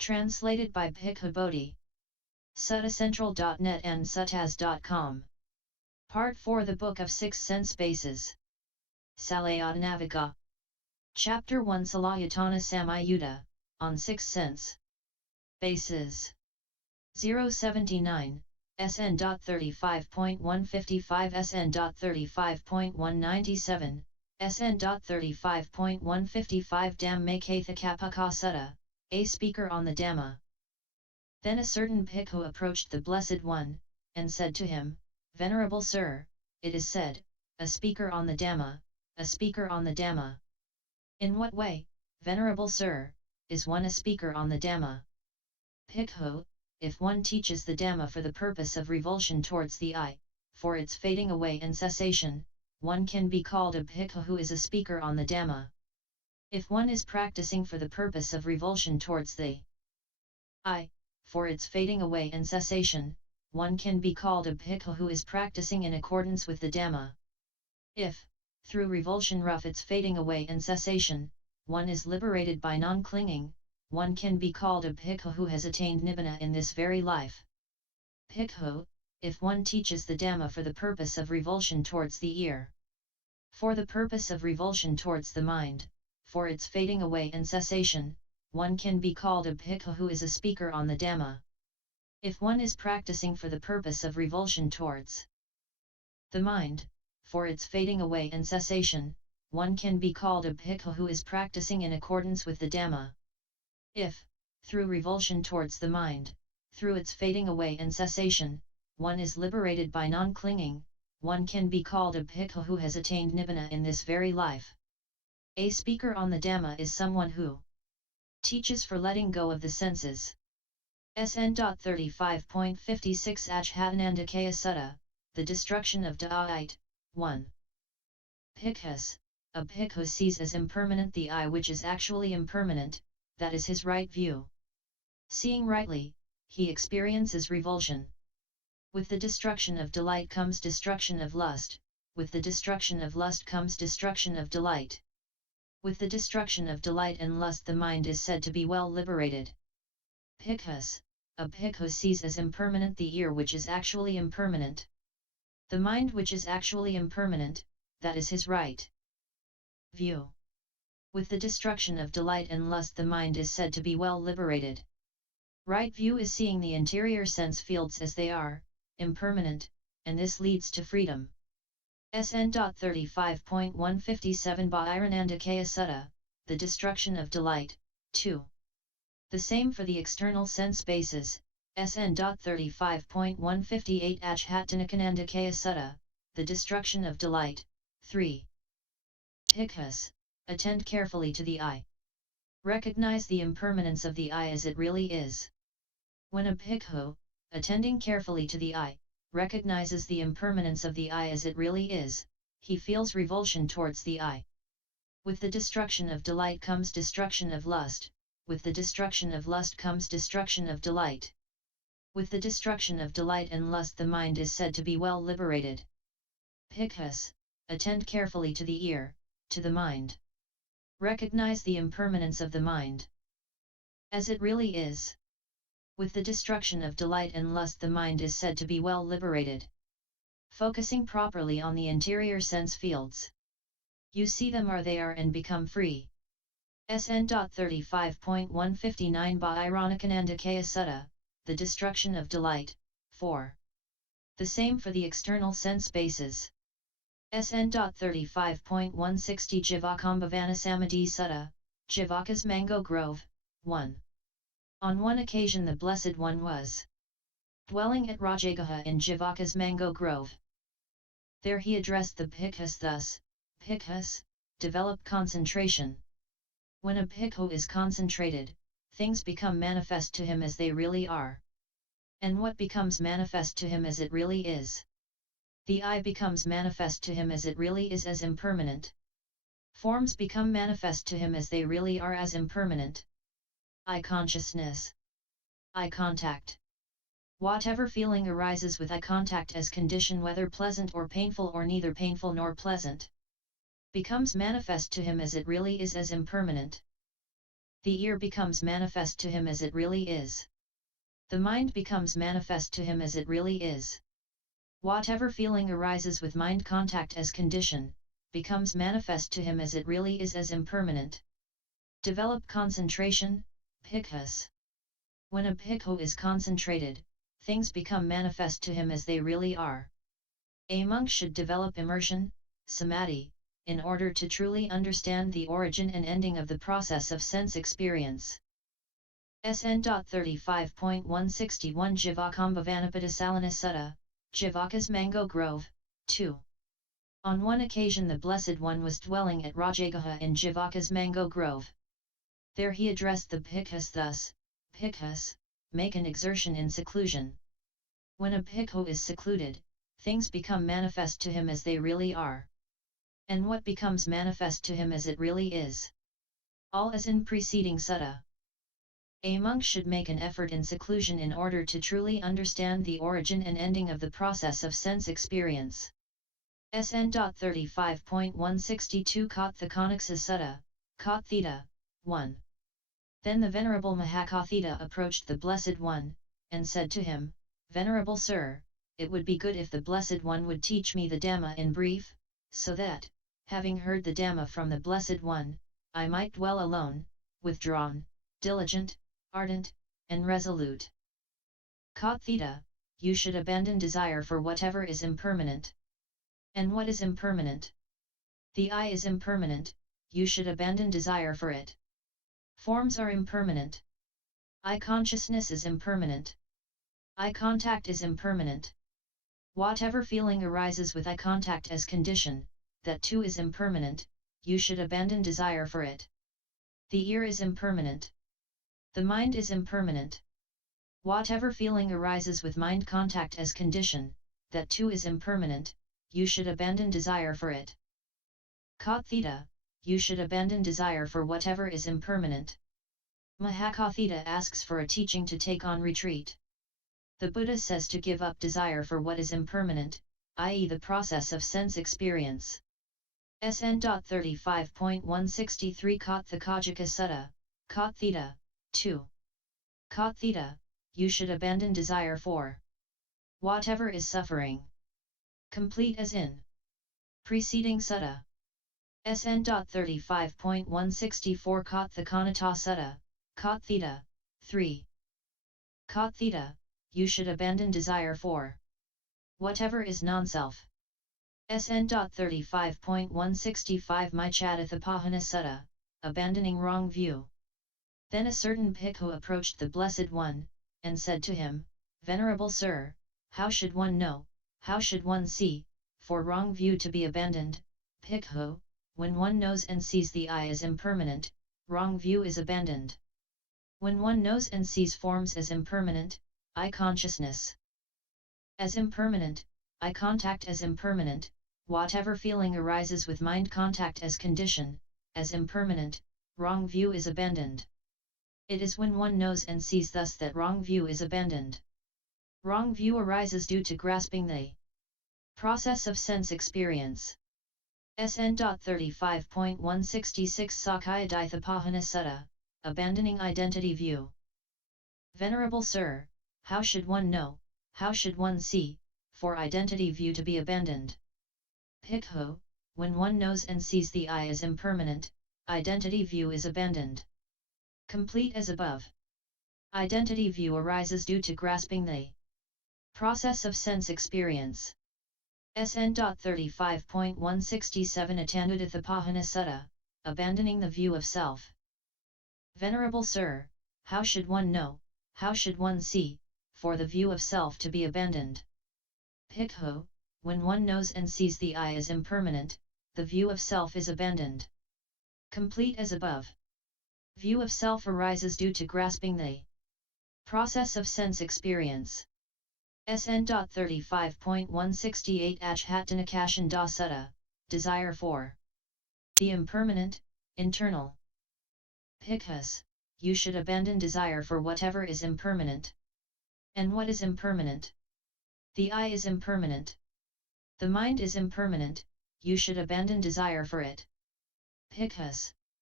Translated by Bhikkhu Bodhi. SuttaCentral.net and suttas.com. Part 4, The Book of Six Sense Bases. Salayatanavagga. Chapter 1, Salayatana Samyutta, on Six Sense Bases. 079, SN.35.155-SN.35.197, SN.35.155 Dhammakathikapuccha Sutta, a speaker on the Dhamma. Then a certain Bhikkhu approached the Blessed One, and said to him, Venerable Sir, it is said, a speaker on the Dhamma, a speaker on the Dhamma. In what way, Venerable Sir, is one a speaker on the Dhamma? Bhikkhu, if one teaches the Dhamma for the purpose of revulsion towards the I, for its fading away and cessation, one can be called a Bhikkhu who is a speaker on the Dhamma. If one is practicing for the purpose of revulsion towards the I, for its fading away and cessation, one can be called a Bhikkhu who is practicing in accordance with the Dhamma. If, through revulsion rough its fading away and cessation, one is liberated by non-clinging, one can be called a Bhikkhu who has attained Nibbana in this very life. Bhikkhu, if one teaches the Dhamma for the purpose of revulsion towards the ear, for the purpose of revulsion towards the mind, for its fading away and cessation, one can be called a Bhikkhu who is a speaker on the Dhamma. If one is practicing for the purpose of revulsion towards the mind, for its fading away and cessation, one can be called a Bhikkhu who is practicing in accordance with the Dhamma. If, through revulsion towards the mind, through its fading away and cessation, one is liberated by non-clinging, one can be called a Bhikkhu who has attained Nibbana in this very life. A speaker on the Dhamma is someone who teaches for letting go of the senses. SN.35.56 Nikaya Sutta, The Destruction of Dhamma 1. Bhikkhus, a Bhikkhu sees as impermanent the I which is actually impermanent, that is his right view. Seeing rightly, he experiences revulsion. With the destruction of delight comes destruction of lust, with the destruction of lust comes destruction of delight. With the destruction of delight and lust the mind is said to be well liberated. Bhikkhus, a Bhikkhu sees as impermanent the ear which is actually impermanent. The mind which is actually impermanent, that is his right view. With the destruction of delight and lust the mind is said to be well liberated. Right view is seeing the interior sense fields as they are, impermanent, and this leads to freedom. SN.35.157 Nikaya Sutta, The Destruction of Delight, 2. The same for the external sense bases, SN.35.158 Nikaya Sutta, The Destruction of Delight, 3. Bhikkhus, attend carefully to the I. Recognize the impermanence of the I as it really is. When a Bhikkhu, attending carefully to the I, recognizes the impermanence of the I as it really is, he feels revulsion towards the I. With the destruction of delight comes destruction of lust, with the destruction of lust comes destruction of delight. With the destruction of delight and lust the mind is said to be well liberated. Bhikkhus, attend carefully to the ear, to the mind. Recognize the impermanence of the mind as it really is. With the destruction of delight and lust the mind is said to be well liberated. Focusing properly on the interior sense fields, you see them are they are and become free. SN.35.159 Nikaya Sutta, The Destruction of Delight, 4. The same for the external sense bases. SN.35.160 Jivakambhavana Samadhi Sutta, Jivaka's Mango Grove, 1. On one occasion the Blessed One was dwelling at Rajagaha in Jivaka's Mango Grove. There he addressed the Bhikkhus thus, Bhikkhus, develop concentration. When a Bhikkhu is concentrated, things become manifest to him as they really are. And what becomes manifest to him as it really is? The I becomes manifest to him as it really is as impermanent. Forms become manifest to him as they really are as impermanent. Eye consciousness. Eye contact. Whatever feeling arises with eye contact as condition whether pleasant or painful or neither painful nor pleasant, becomes manifest to him as it really is as impermanent. The ear becomes manifest to him as it really is. The mind becomes manifest to him as it really is. Whatever feeling arises with mind contact as condition, becomes manifest to him as it really is as impermanent. Develop concentration, bhikkhus. When a bhikkhu is concentrated, things become manifest to him as they really are. A monk should develop immersion, samadhi, in order to truly understand the origin and ending of the process of sense experience. SN.35.161 Jivakambhavanapada Sutta, Jivaka's Mango Grove, 2. On one occasion the Blessed One was dwelling at Rajagaha in Jivaka's Mango Grove. There he addressed the bhikkhus thus, Bhikkhus, make an exertion in seclusion. When a bhikkhu is secluded, things become manifest to him as they really are. And what becomes manifest to him as it really is? All as in preceding sutta. A monk should make an effort in seclusion in order to truly understand the origin and ending of the process of sense experience. SN.35.162 Kathikapuccha Sutta, Kathita, 1. Then the Venerable Mahakathita approached the Blessed One, and said to him, Venerable Sir, it would be good if the Blessed One would teach me the Dhamma in brief, so that, having heard the Dhamma from the Blessed One, I might dwell alone, withdrawn, diligent, ardent, and resolute. Kathita, you should abandon desire for whatever is impermanent. And what is impermanent? The I is impermanent, you should abandon desire for it. Forms are impermanent. I consciousness is impermanent. Eye contact is impermanent. Whatever feeling arises with eye contact as condition, that too is impermanent, you should abandon desire for it. The ear is impermanent. The mind is impermanent. Whatever feeling arises with mind contact as condition, that too is impermanent, you should abandon desire for it. Kathita, you should abandon desire for whatever is impermanent. Mahakathita asks for a teaching to take on retreat. The Buddha says to give up desire for what is impermanent, i.e. the process of sense experience. SN.35.163 Kathikapuccha Sutta, Kathita, 2. Kathita, you should abandon desire for whatever is suffering. Complete as in preceding sutta. SN.35.164 Kathikapuccha Sutta, Kathita, 3. Kathita, you should abandon desire for whatever is non-self. SN.35.165 Michatithapahana Sutta, abandoning wrong view. Then a certain bhikkhu approached the Blessed One, and said to him, Venerable Sir, how should one know, how should one see, for wrong view to be abandoned? Bhikkhu, when one knows and sees the I as impermanent, wrong view is abandoned. When one knows and sees forms as impermanent, I consciousness as impermanent, I contact as impermanent, whatever feeling arises with mind contact as condition, as impermanent, wrong view is abandoned. It is when one knows and sees thus that wrong view is abandoned. Wrong view arises due to grasping the process of sense experience. SN.35.166 Sakayadithapahana Sutta, abandoning identity view. Venerable Sir, how should one know, how should one see, for identity view to be abandoned? Bhikkhu, when one knows and sees the I as impermanent, identity view is abandoned. Complete as above. Identity view arises due to grasping the process of sense experience. SN.35.167 Attained Sutta, abandoning the view of self. Venerable Sir, how should one know, how should one see, for the view of self to be abandoned? Bhikkhu, when one knows and sees the I as impermanent, the view of self is abandoned. Complete as above. View of self arises due to grasping the process of sense experience. SN.35.168 Ajhatanakashan Sutta, desire for the impermanent, internal. Bhikkhus, you should abandon desire for whatever is impermanent. And what is impermanent? The I is impermanent. The mind is impermanent, you should abandon desire for it. Bhikkhus,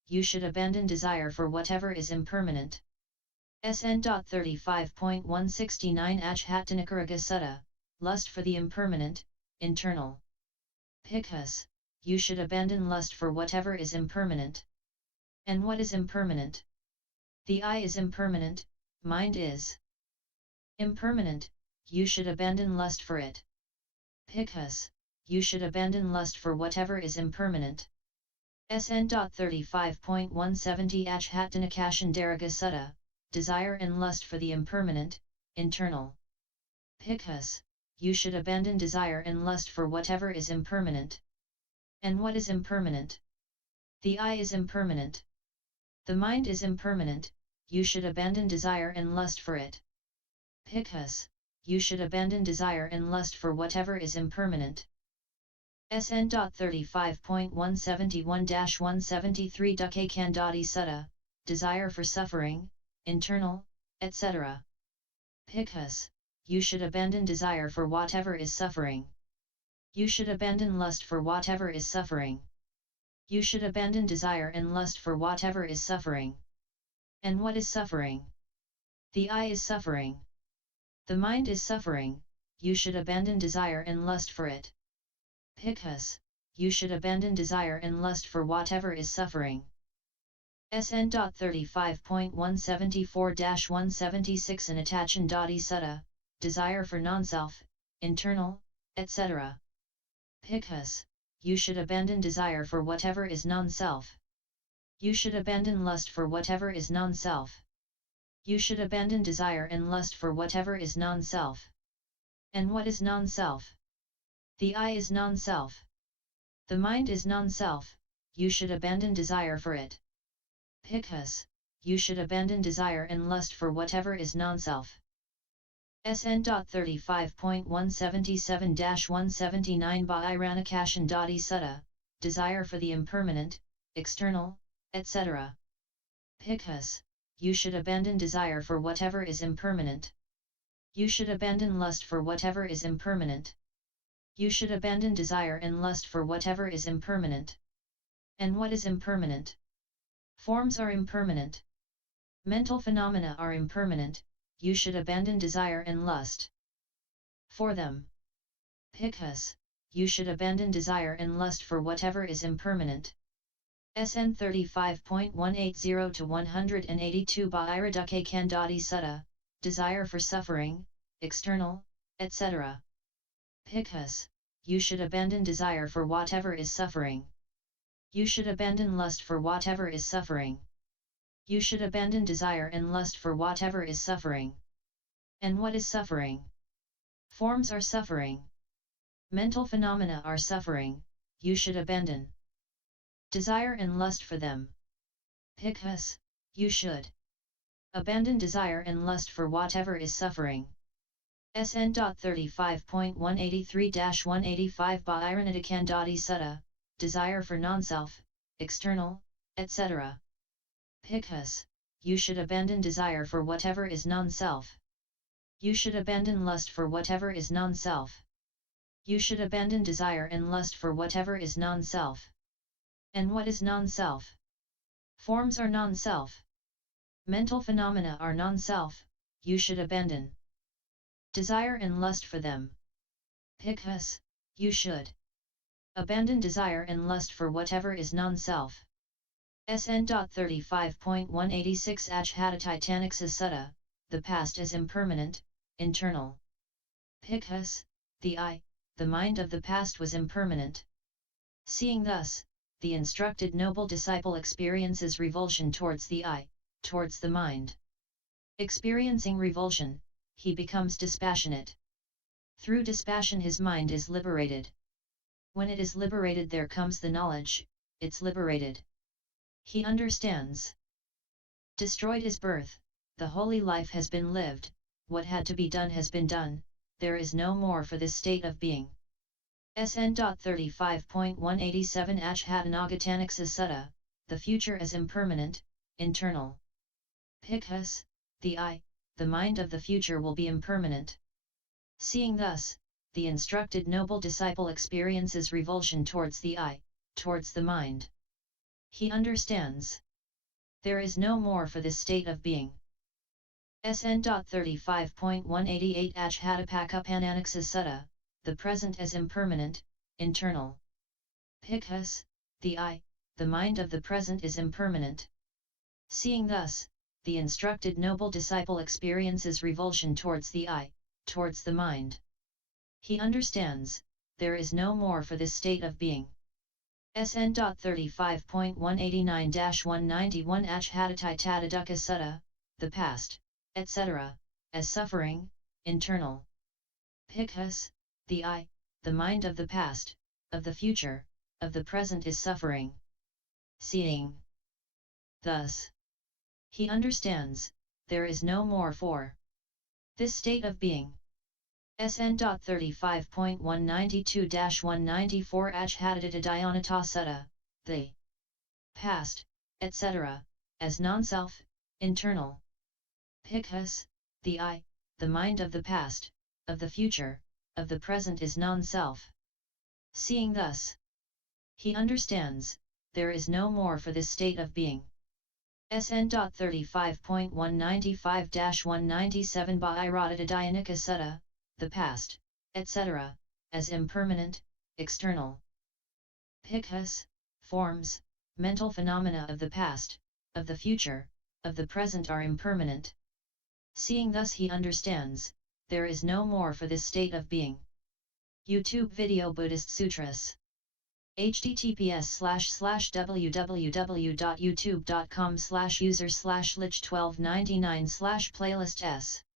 you should abandon desire for whatever is impermanent. SN.35.169 Ajhatanikaragga Sutta, lust for the impermanent, internal. Bhikkhus, you should abandon lust for whatever is impermanent. And what is impermanent? The I is impermanent, mind is impermanent, you should abandon lust for it. Bhikkhus, you should abandon lust for whatever is impermanent. SN.35.170 Ajhatanikaragga Sutta, desire and lust for the impermanent, internal. Bhikkhus, you should abandon desire and lust for whatever is impermanent. And what is impermanent? The I is impermanent. The mind is impermanent, you should abandon desire and lust for it. Bhikkhus, you should abandon desire and lust for whatever is impermanent. SN.35.171-173 Dukkha Khandati Sutta, desire for suffering, internal, etc. Bhikkhus, you should abandon desire for whatever is suffering. You should abandon lust for whatever is suffering. You should abandon desire and lust for whatever is suffering. And what is suffering? The I is suffering. The mind is suffering, you should abandon desire and lust for it. Bhikkhus, you should abandon desire and lust for whatever is suffering. SN.35.174-176 and Attained Sutta, desire for non-self, internal, etc. Bhikkhus, you should abandon desire for whatever is non-self. You should abandon lust for whatever is non-self. You should abandon desire and lust for whatever is non-self. And what is non-self? The I is non-self. The mind is non-self, you should abandon desire for it. Bhikkhus, you should abandon desire and lust for whatever is non-self. SN.35.177-179 Bhikkhu Sutta, desire for the impermanent, external, etc. Bhikkhus, you should abandon desire for whatever is impermanent. You should abandon lust for whatever is impermanent. You should abandon desire and lust for whatever is impermanent. And what is impermanent? Forms are impermanent. Mental phenomena are impermanent, you should abandon desire and lust for them. Bhikkhus, you should abandon desire and lust for whatever is impermanent. SN 35.180-182 Bhaira Dukkha Khandati Sutta, desire for suffering, external, etc. Bhikkhus, you should abandon desire for whatever is suffering. You should abandon lust for whatever is suffering. You should abandon desire and lust for whatever is suffering. And what is suffering? Forms are suffering. Mental phenomena are suffering, you should abandon desire and lust for them. Bhikkhus, you should abandon desire and lust for whatever is suffering. SN.35.183-185 Bhaira Khandati Sutta, desire for non-self, external, etc. Bhikkhus, you should abandon desire for whatever is non-self. You should abandon lust for whatever is non-self. You should abandon desire and lust for whatever is non-self. And what is non-self? Forms are non-self. Mental phenomena are non-self, you should abandon desire and lust for them. Bhikkhus, you should abandon desire and lust for whatever is non-self. SN.35.186 Ajhatanikaragga Sutta, the past is impermanent, internal. Bhikkhus, the I, the mind of the past was impermanent. Seeing thus, the instructed noble disciple experiences revulsion towards the I, towards the mind. Experiencing revulsion, he becomes dispassionate. Through dispassion his mind is liberated. When it is liberated there comes the knowledge, it's liberated. He understands. Destroyed is birth, the holy life has been lived, what had to be done has been done, there is no more for this state of being. SN.35.187 Ajhatanikaragga Sutta, the future is impermanent, internal. Bhikkhus, the I, the mind of the future will be impermanent. Seeing thus, the instructed noble disciple experiences revulsion towards the I, towards the mind. He understands. There is no more for this state of being. SN.35.188 Sutta, the present as impermanent, internal. Bhikkhus, the I, the mind of the present is impermanent. Seeing thus, the instructed noble disciple experiences revulsion towards the I, towards the mind. He understands, there is no more for this state of being. SN.35.189-191 Attained Sutta, the past, etc., as suffering, internal. Bhikkhus, the I, the mind of the past, of the future, of the present is suffering. Seeing thus, he understands, there is no more for this state of being. SN.35.192-194 Attained Sutta, the past, etc., as non-self, internal. Bhikkhus, the I, the mind of the past, of the future, of the present is non-self. Seeing thus, he understands, there is no more for this state of being. SN.35.195-197 Bhairata Sutta, the past, etc., as impermanent, external. Bhikkhus, forms, mental phenomena of the past, of the future, of the present are impermanent. Seeing thus he understands, there is no more for this state of being. YouTube video Buddhist Sutras. https://www.youtube.com/user/lich1299/playlist s